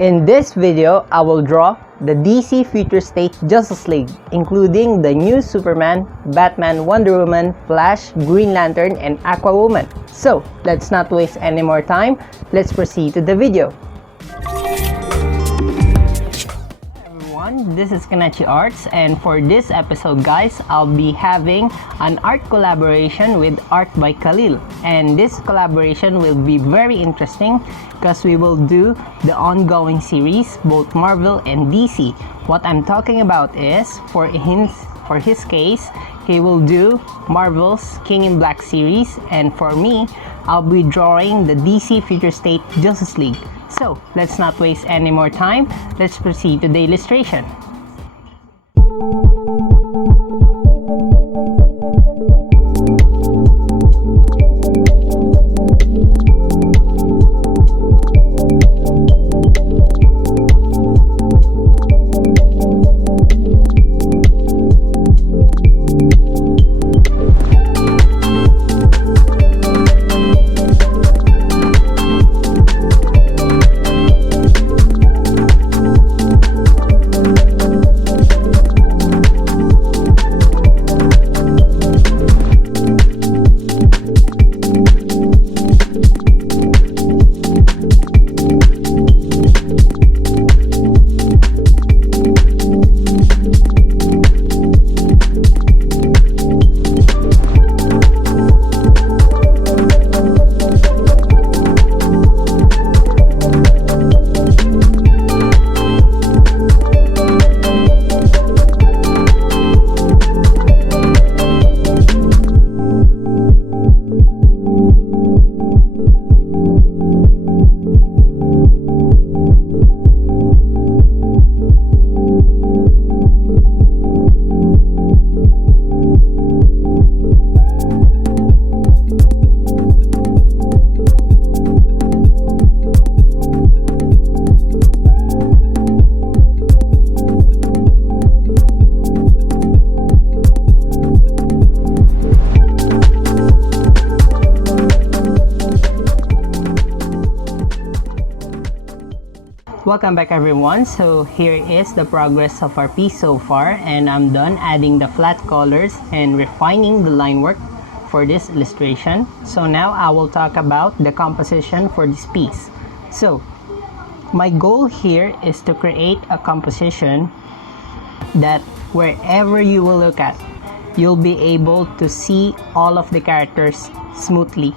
In this video, I will draw the DC Future State Justice League, including the new Superman, Batman, Wonder Woman, Flash, Green Lantern, and Aquawoman. So, let's not waste any more time, let's proceed to the video. This is Kanachi Arts, and for this episode guys, I'll be having an art collaboration with art by Khalil, and this collaboration will be very interesting because we will do the ongoing series, both Marvel and DC. What I'm talking about is, for his case, he will do Marvel's King in Black series, and for me, I'll be drawing the DC Future State Justice League. So, let's not waste any more time, let's proceed to the illustration. Welcome back everyone. So here is the progress of our piece so far, and I'm done adding the flat colors and refining the line work for this illustration. So now I will talk about the composition for this piece. So my goal here is to create a composition that wherever you will look at, you'll be able to see all of the characters smoothly.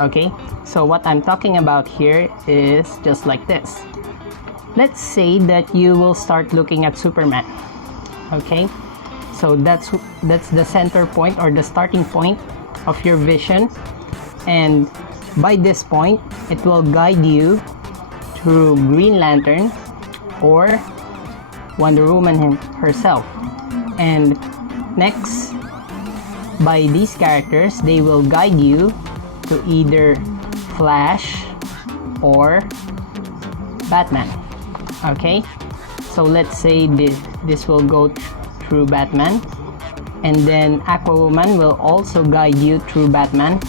Okay, so what I'm talking about here is just like this. Let's say that you will start looking at Superman. Okay, so that's the center point or the starting point of your vision, and by this point it will guide you through Green Lantern or Wonder Woman herself, and next by these characters they will guide you to either Flash or Batman. Okay, so let's say this will go through Batman, and then Aquawoman will also guide you through Batman,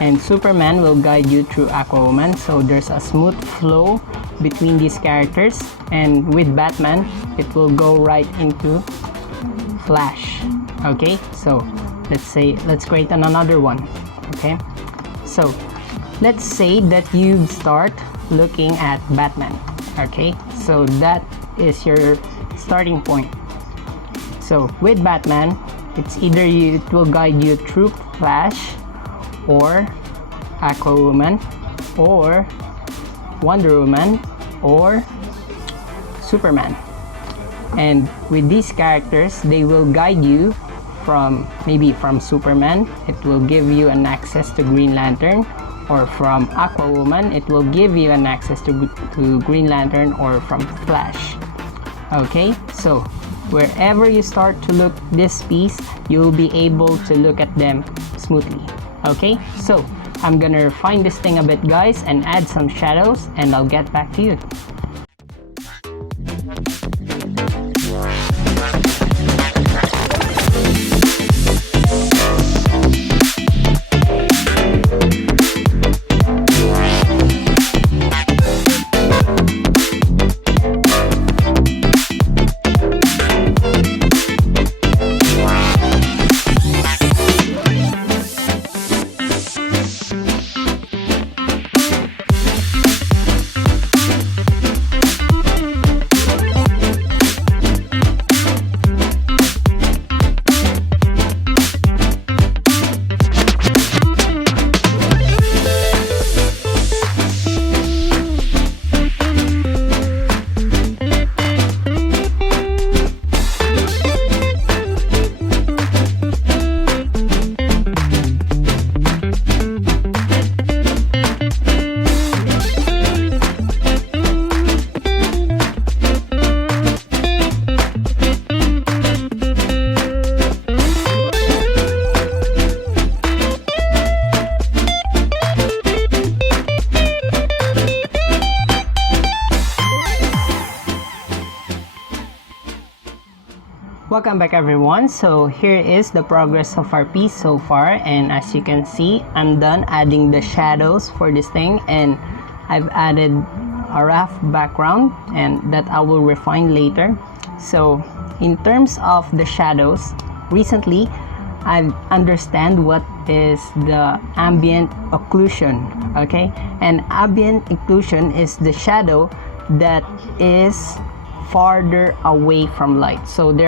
and Superman will guide you through Aquawoman. So there's a smooth flow between these characters, and with Batman it will go right into Flash. Okay, so let's create another one. Okay, so let's say that you start looking at Batman. Okay, so that is your starting point. So with Batman, it's either it will guide you through Flash or Aquawoman or Wonder Woman or Superman, and with these characters they will guide you from Superman, it will give you an access to Green Lantern, or from Aquawoman it will give you an access to Green Lantern, or from Flash. Okay, so wherever you start to look this piece, you'll be able to look at them smoothly. Okay, so I'm gonna refine this thing a bit guys and add some shadows, and I'll get back to you. Welcome back everyone. So here is the progress of our piece so far, and as you can see, I'm done adding the shadows for this thing, and I've added a rough background and that I will refine later. So in terms of the shadows, recently I understand what is the ambient occlusion. Okay, and ambient occlusion is the shadow that is farther away from light, so they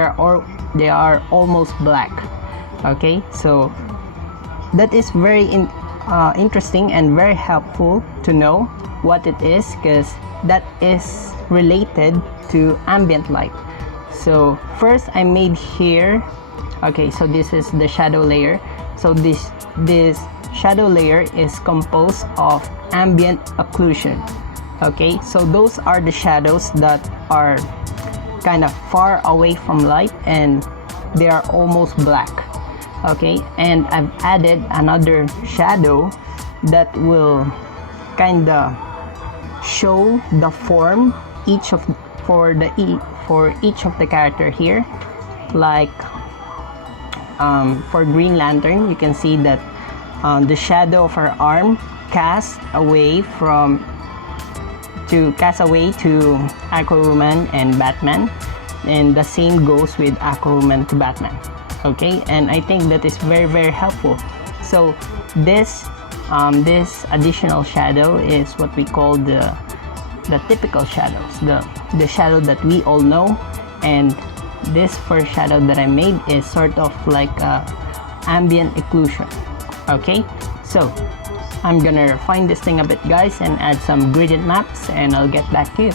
are almost black. Okay, so that is very interesting and very helpful to know what it is, because that is related to ambient light. So first I made here, okay, so this is the shadow layer. So this shadow layer is composed of ambient occlusion. Okay, so those are the shadows that are kind of far away from light and they are almost black. Okay, and I've added another shadow that will kind of show the form for each of the character here. Like for Green Lantern, you can see that the shadow of her arm casts away to Aquawoman and Batman, and the same goes with Aquawoman to Batman. Okay, and I think that is very, very helpful. So this additional shadow is what we call the typical shadows, the shadow that we all know, and this first shadow that I made is sort of like ambient occlusion. Okay, so I'm gonna refine this thing a bit, guys, and add some gradient maps, and I'll get back to you.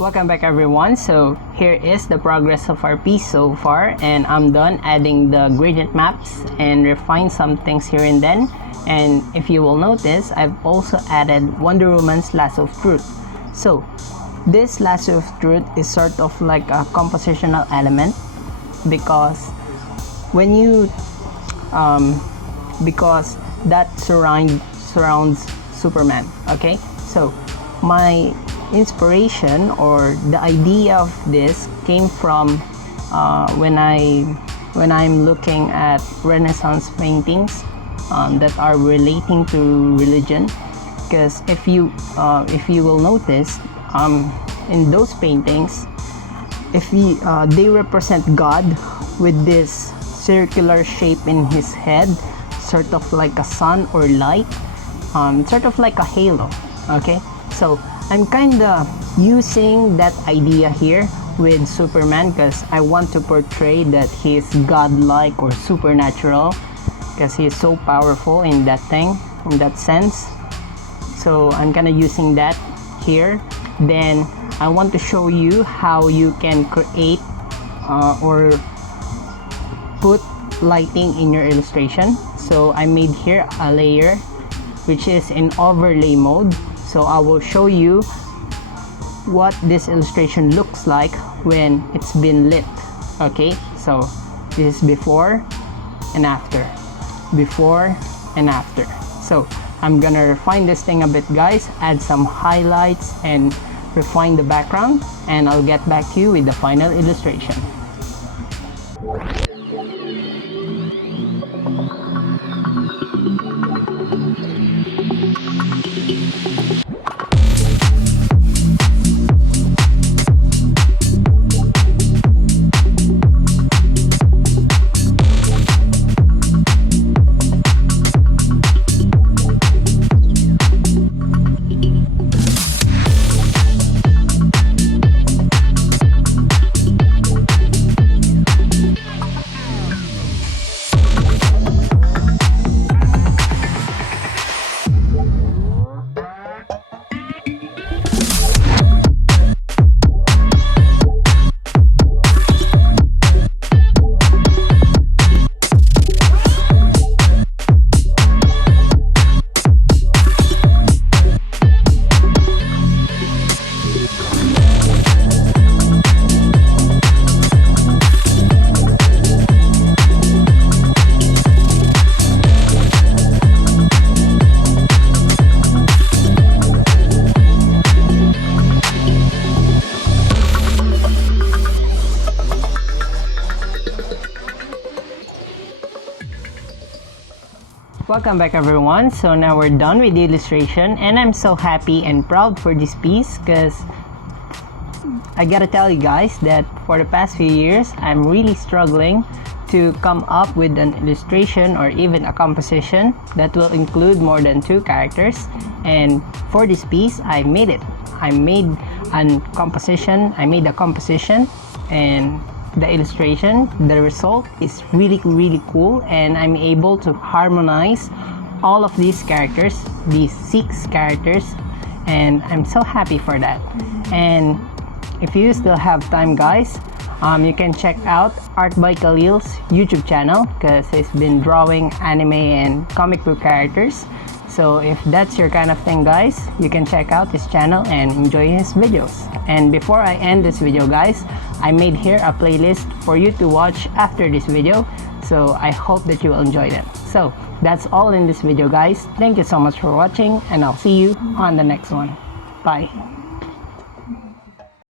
Welcome back everyone. So here is the progress of our piece so far, and I'm done adding the gradient maps and refine some things here and then. And if you will notice, I've also added WonderWoman's lasso of truth. So this lasso of truth is sort of like a compositional element, because when you because that surrounds Superman. Okay, so my inspiration or the idea of this came from when I'm looking at Renaissance paintings that are relating to religion. Because if you will notice, in those paintings, they represent God with this circular shape in his head, sort of like a sun or light, sort of like a halo. Okay, so I'm kinda using that idea here with Superman, because I want to portray that he's godlike or supernatural, because he is so powerful in that sense. So I'm kinda using that here. Then I want to show you how you can create or put lighting in your illustration. So I made here a layer which is in overlay mode. So I will show you what this illustration looks like when it's been lit. Okay, so this is before and after, before and after. So I'm gonna refine this thing a bit, guys, add some highlights and refine the background, and I'll get back to you with the final illustration. Welcome back everyone. So now we're done with the illustration and I'm so happy and proud for this piece because I gotta tell you guys that for the past few years I'm really struggling to come up with an illustration or even a composition that will include more than 2 characters, and for this piece I made it. I made a composition and the illustration, the result is really cool, and I'm able to harmonize all of these characters, these 6 characters, and I'm so happy for that. And if you still have time guys, you can check out Art by Khalil's YouTube channel because he's been drawing anime and comic book characters. So if that's your kind of thing guys, you can check out his channel and enjoy his videos. And before I end this video guys, I made here a playlist for you to watch after this video, so I hope that you will enjoy them. So that's all in this video guys. Thank you so much for watching and I'll see you on the next one. Bye.